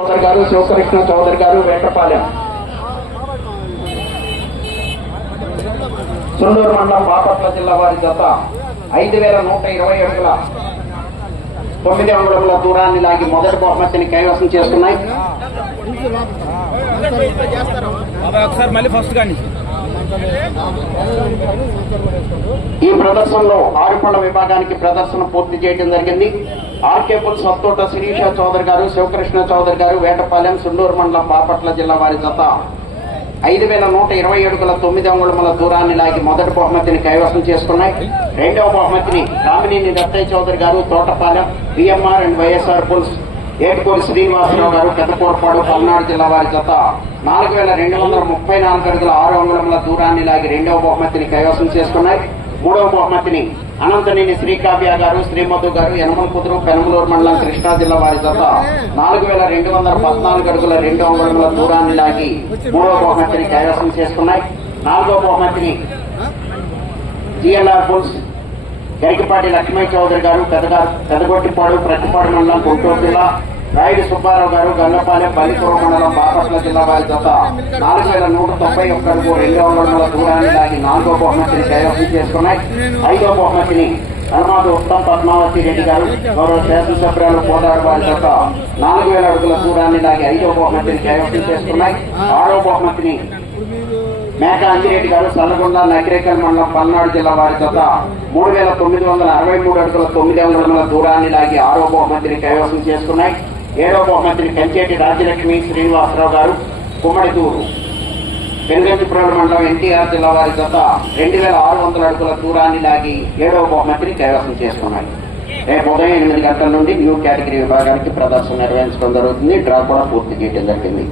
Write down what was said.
చౌదరి గారు శివకృష్ణ చౌదరి గారు వేటపాలెం సుండూరు మండలం బాపట్ల జిల్లా వారి జత ఐదు వేల నూట ఇరవై అడుగుల తొమ్మిది అంగుళముల దూరాన్ని లాగి మొదటి బహుమతిని కైవసం చేసుకున్నాయి బాబాయ్ ఒకసారి మళ్ళీ ఫస్ట్ కానీ ఈ ప్రదర్శనలో ఆరుపళ్ళ విభాగానికి ప్రదర్శన పూర్తి చేయడం జరిగింది. ఆర్కేపుల్ సత్తోట శిరీష చౌదరి గారు శివకృష్ణ చౌదరి గారు వేటపాలెం సుండూరు మండలం బాపట్ల జిల్లా వారి జత. ఐదు వేల నూట ఇరవై అడుగుల తొమ్మిది అంగుళముల దూరాన్ని లాగి మొదటి బహుమతిని కైవసం చేసుకున్నాయి. రెండవ బహుమతిని Ramineni Dattaiah Chowdary garu Thotapalem BMR and YSR bulls Etukori Srinivasarao garu Peddakurapadu Palnadu జిల్లా వారి జత. నాలుగు వేల రెండు వందల ముప్పై నాలుగు అడుగుల ఆరు అంగుళముల దూరాన్ని లాగి రెండవ బహుమతిని కైవసం చేసుకున్నాయి. మూడవ బహుమతిని అనంతనేని శ్రీకావ్య గారు శ్రీమధు గారు యనమల కుదురు పెనమలూరు మండలం కృష్ణా జిల్లా వారి జత నాలుగు వేల రెండు వందల పద్నాలుగు అడుగుల రెండు అంగుళముల దూరాన్ని లాగి మూడవ బహుమతిని కైవసం చేసుకున్నాయి. నాలుగో బహుమతిని జిఎల్ఆర్ బుల్స్ గరికపాటి లక్ష్మీ చౌదరి గారు పెద్దగా పెదగొట్టిపాడు ప్రతిపాడు మండలం గుంటూరు జిల్లా రాయుడు సుబ్బారావు గారు గల్లపాలెం బలిపురం మండలం బాపట్ల జిల్లా వారి జత నాలుగు వేల నూట తొంభై ఒక్క రెండు వందల దూరాన్ని లాగి నాలుగో బహుమతిని కైవసం చేసుకున్నాయి. ఐదో బహుమతిని హనుమాదు ఉత్తమ్ పద్మావతి రెడ్డి గారు మరో శాసనసభ్యులు పోదారు వారి జత నాలుగు వేల అడుగుల దూరాన్ని లాగి ఐదో బహుమతిని కైవసం చేసుకున్నాయి. ఆరో బహుమతిని మేక అంజిరెడ్డి గారు సల్లగొండ నకిరేకల్ మండలం పల్నాడు జిల్లా వారి జత మూడు వేల తొమ్మిది వందల అరవై మూడు అడుగుల తొమ్మిది వందల దూరాన్ని లాగి ఆరో బహుమతిని కైవసం చేసుకున్నాయి. ఏడో బహుమతిని కంచేటి రాజ్యలక్ష్మి శ్రీనివాసరావు గారు కుమ్మడితూరు. పెనుగంచిపురం మండలం ఎన్టీఆర్ జిల్లా వారి గత రెండు వేల ఆరు వందల అడుగుల దూరాన్ని లాగి ఏడవ బహుమతిని కైవసం చేసుకున్నాయి రేపు ఉదయం ఎనిమిది గంటల నుండి న్యూ కేటగిరీ విభాగానికి ప్రదర్శన నిర్వహించడం జరుగుతుంది. డ్రా కూడా పూర్తి చేయడం జరిగింది.